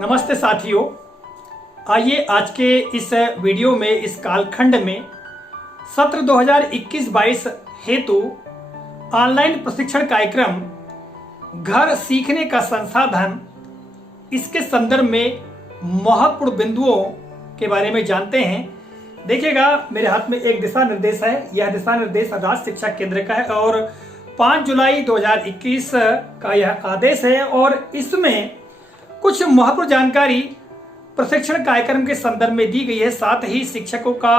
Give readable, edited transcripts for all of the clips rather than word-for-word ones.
नमस्ते साथियों, आइए आज के इस वीडियो में इस कालखंड में सत्र 2021-22 हेतु ऑनलाइन प्रशिक्षण कार्यक्रम घर सीखने का संसाधन, इसके संदर्भ में महत्वपूर्ण बिंदुओं के बारे में जानते हैं। देखिएगा, मेरे हाथ में एक दिशा निर्देश है। यह दिशा निर्देश राज्य शिक्षा केंद्र का है और 5 जुलाई 2021 का यह आदेश है और इसमें कुछ महत्वपूर्ण जानकारी प्रशिक्षण कार्यक्रम के संदर्भ में दी गई है। साथ ही शिक्षकों का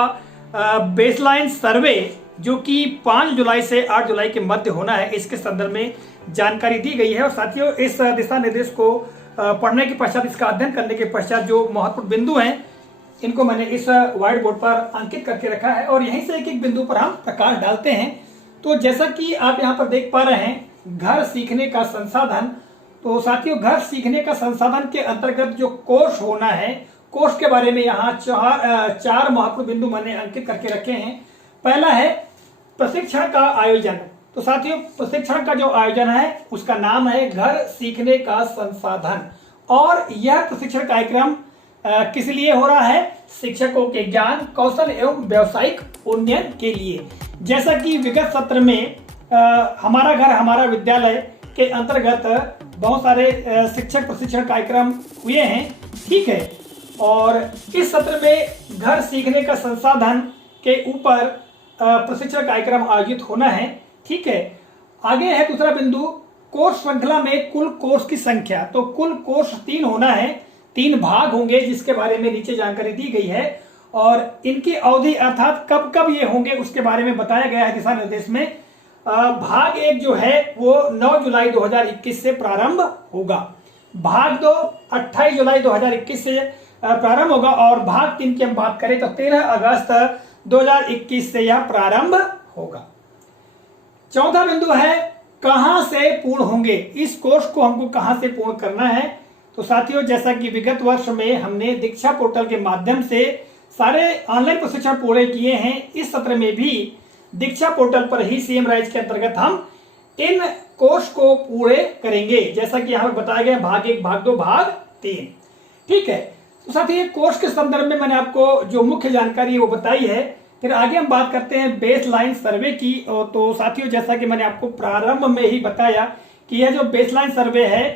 बेसलाइन सर्वे जो कि 5 जुलाई से 8 जुलाई के मध्य होना है, इसके संदर्भ में जानकारी दी गई है। और साथियों, इस दिशा निर्देश को पढ़ने के पश्चात, इसका अध्ययन करने के पश्चात जो महत्वपूर्ण बिंदु हैं, इनको मैंने इस व्हाइट बोर्ड पर अंकित करके रखा है और यहीं से एक एक बिंदु पर हम प्रकाश डालते हैं। तो जैसा कि आप यहाँ पर देख पा रहे हैं, घर सीखने का संसाधन। तो साथियों, घर सीखने का संसाधन के अंतर्गत जो कोर्स होना है, कोर्स के बारे में यहाँ चार महत्वपूर्ण बिंदु मैंने अंकित करके रखे हैं। पहला है प्रशिक्षण का आयोजन। तो साथियों, प्रशिक्षण का जो आयोजन है उसका नाम है घर सीखने का संसाधन और यह प्रशिक्षण कार्यक्रम किस लिए हो रहा है? शिक्षकों के ज्ञान, कौशल एवं व्यावसायिक उन्नयन के लिए। जैसा कि विगत सत्र में हमारा घर हमारा विद्यालय के अंतर्गत बहुत सारे शिक्षक प्रशिक्षण कार्यक्रम हुए हैं, ठीक है। और इस सत्र में घर सीखने का संसाधन के ऊपर प्रशिक्षण कार्यक्रम आयोजित होना है, ठीक है। आगे है दूसरा बिंदु, कोर्स श्रृंखला में कुल कोर्स की संख्या। तो कुल कोर्स 3 होना है, 3 भाग होंगे जिसके बारे में नीचे जानकारी दी गई है और इनकी अवधि अर्थात कब कब ये होंगे उसके बारे में बताया गया है दिशा निर्देश में। भाग 1 जो है वो 9 जुलाई 2021 से प्रारंभ होगा। भाग 2 28 जुलाई 2021 से प्रारंभ होगा और भाग 3 की हम बात करें तो 13 अगस्त 2021 से यह प्रारंभ होगा। चौथा बिंदु है कहां से पूर्ण होंगे, इस कोर्स को हमको कहां से पूर्ण करना है। तो साथियों, जैसा कि विगत वर्ष में हमने दीक्षा पोर्टल के माध्यम से सारे ऑनलाइन प्रशिक्षण पूरे किए हैं, इस सत्र में भी दीक्षा पोर्टल पर ही सीएम राइज के अंतर्गत हम इन कोर्स को पूरे करेंगे, जैसा कि यहाँ पर बताया गया भाग 1, भाग 2, भाग 3, ठीक है। तो साथ ही कोर्स के संदर्भ में मैंने आपको जो मुख्य जानकारी है वो बताई है। फिर आगे हम बात करते हैं बेसलाइन सर्वे की। तो साथियों, जैसा कि मैंने आपको प्रारंभ में ही बताया कि यह जो बेसलाइन सर्वे है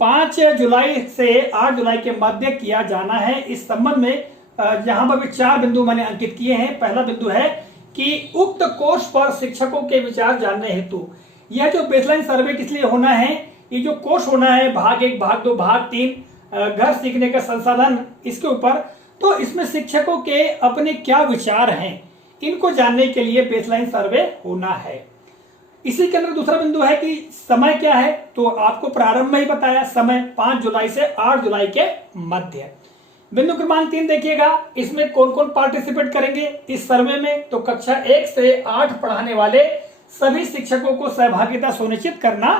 5 जुलाई से 8 जुलाई के मध्य किया जाना है। इस संबंध में यहाँ पर भी 4 बिंदु मैंने अंकित किए हैं। पहला बिंदु है कि उक्त कोर्स पर शिक्षकों के विचार जानने हेतु यह जो बेसलाइन सर्वे किस लिए होना है, ये जो कोर्स होना है भाग 1, भाग 2, भाग 3 घर सीखने का संसाधन, इसके ऊपर तो इसमें शिक्षकों के अपने क्या विचार हैं, इनको जानने के लिए बेसलाइन सर्वे होना है। इसी के अंदर दूसरा बिंदु है कि समय क्या है। तो आपको प्रारंभ में ही बताया, समय 5 जुलाई से 8 जुलाई के मध्य। बिंदु क्रमांक 3 देखिएगा, इसमें कौन कौन पार्टिसिपेट करेंगे इस सर्वे में। तो कक्षा 1 से 8 पढ़ाने वाले सभी शिक्षकों को सहभागिता सुनिश्चित करना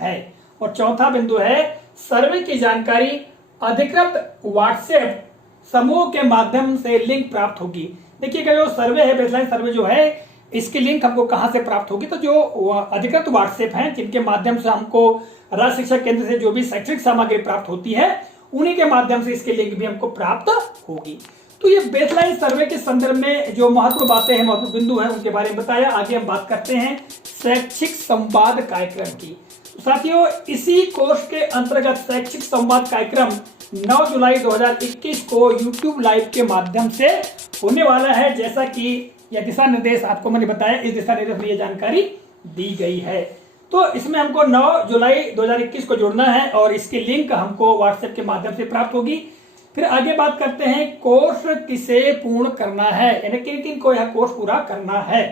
है। और चौथा बिंदु है सर्वे की जानकारी अधिकृत व्हाट्सएप समूह के माध्यम से लिंक प्राप्त होगी। देखिएगा, जो सर्वे है, बेसलाइन सर्वे जो है, इसकी लिंक हमको कहां से प्राप्त होगी? तो जो अधिकृत व्हाट्सएप हैं जिनके माध्यम से हमको राज्य शिक्षा केंद्र से जो भी शैक्षणिक सामग्री प्राप्त होती है, उन्हीं के माध्यम से इसके लिंक भी हमको प्राप्त होगी। तो ये बेसलाइन सर्वे के संदर्भ में जो महत्वपूर्ण बातें हैं, महत्वपूर्ण बिंदु हैं, उनके बारे में बताया। आगे हम बात करते हैं शैक्षिक संवाद कार्यक्रम की। तो साथियों, इसी कोर्स के अंतर्गत शैक्षिक संवाद कार्यक्रम 9 जुलाई 2021 को YouTube लाइव के माध्यम से होने वाला है। जैसा कि यह दिशा निर्देश आपको मैंने बताया, इस दिशा निर्देश में यह जानकारी दी गई है। तो इसमें हमको 9 जुलाई 2021 को जोड़ना है और इसकी लिंक हमको व्हाट्सएप के माध्यम से प्राप्त होगी। फिर आगे बात करते हैं कोर्स किसे पूर्ण करना है, यानी किन को यह कोर्स पूरा करना है।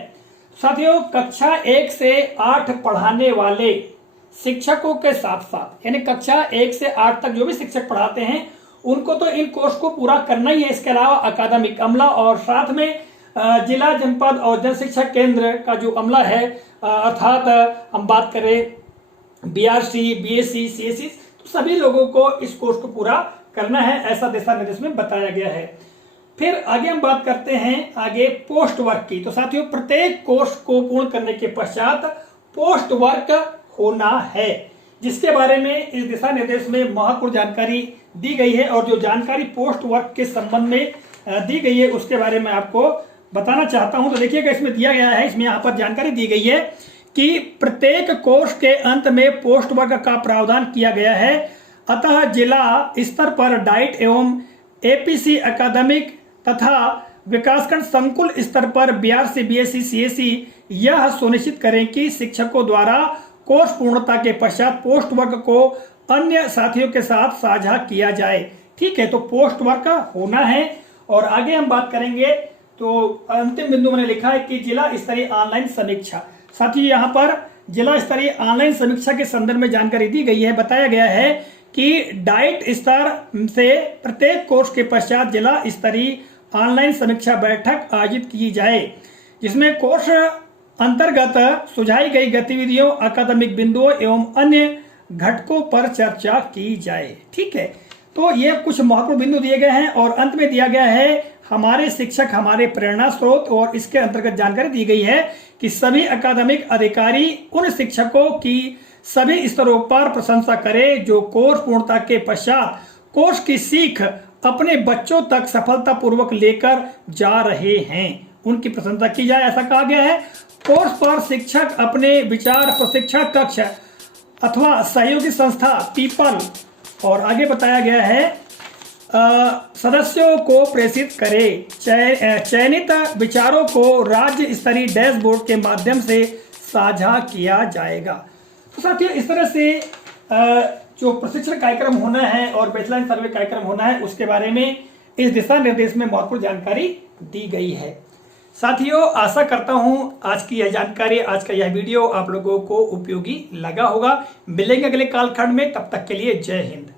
साथियों, कक्षा 1 से 8 पढ़ाने वाले शिक्षकों के साथ साथ, यानी कक्षा 1 से 8 तक जो भी शिक्षक पढ़ाते हैं उनको तो इन कोर्स को पूरा करना ही है। इसके अलावा अकादमिक अमला और साथ में जिला, जनपद और जन शिक्षा केंद्र का जो अमला है, अर्थात हम बात करें बीआरसी, बीएससी, सीएससी, तो सभी लोगों को इस कोर्स को पूरा करना है, ऐसा दिशा निर्देश में बताया गया है। फिर आगे हम बात करते हैं आगे पोस्ट वर्क की। तो साथियों, प्रत्येक कोर्स को पूर्ण करने के पश्चात पोस्ट वर्क होना है। जिसके बारे में इस दिशा निर्देश में महत्वपूर्ण जानकारी दी गई है। और जो जानकारी पोस्ट वर्क के संबंध में दी गई है उसके बारे में आपको बताना चाहता हूं। तो देखिएगा, इसमें दिया गया है, इसमें यहाँ पर जानकारी दी गई है कि प्रत्येक कोर्स के अंत में पोस्ट वर्क का प्रावधान किया गया है। अतः जिला स्तर पर डाइट एवं एपीसी अकादमिक तथा विकासखंड संकुल स्तर पर बीआरसी, बीएससी, सीएससी यह सुनिश्चित करें कि शिक्षकों द्वारा कोर्स पूर्णता के पश्चात पोस्ट वर्क को अन्य साथियों के साथ साझा किया जाए। ठीक है, तो पोस्ट वर्क होना है। और आगे हम बात करेंगे, तो अंतिम बिंदु मैंने लिखा है कि जिला स्तरीय ऑनलाइन समीक्षा। साथियों, यहाँ पर जिला स्तरीय ऑनलाइन समीक्षा के संदर्भ में जानकारी दी गई है। बताया गया है कि डाइट स्तर से प्रत्येक कोर्स के पश्चात जिला स्तरीय ऑनलाइन समीक्षा बैठक आयोजित की जाए, जिसमें कोर्स अंतर्गत सुझाई गई गतिविधियों, अकादमिक बिंदुओं एवं अन्य घटकों पर चर्चा की जाए। ठीक है, तो ये कुछ महत्वपूर्ण बिंदु दिए गए हैं। और अंत में दिया गया है हमारे शिक्षक हमारे प्रेरणा स्रोत। और इसके अंतर्गत जानकारी दी गई है कि सभी अकादमिक अधिकारी उन शिक्षकों की सभी स्तरों पर प्रशंसा करें जो कोर्स पूर्णता के पश्चात कोर्स की सीख अपने बच्चों तक सफलतापूर्वक लेकर जा रहे हैं, उनकी प्रशंसा की जाए, ऐसा कहा गया है। कोर्स पर शिक्षक अपने विचार प्रशिक्षण कक्ष अथवा सहयोगी संस्था पीपल, और आगे बताया गया है सदस्यों को प्रेषित करें। चयनित विचारों को राज्य स्तरीय डैशबोर्ड के माध्यम से साझा किया जाएगा। तो साथियों, इस तरह से जो प्रशिक्षण कार्यक्रम होना है और बेसलाइन सर्वे कार्यक्रम होना है उसके बारे में इस दिशा निर्देश में महत्वपूर्ण जानकारी दी गई है। साथियों, आशा करता हूं आज की यह जानकारी, आज का यह वीडियो आप लोगों को उपयोगी लगा होगा। मिलेंगे अगले कालखंड में, तब तक के लिए जय हिंद।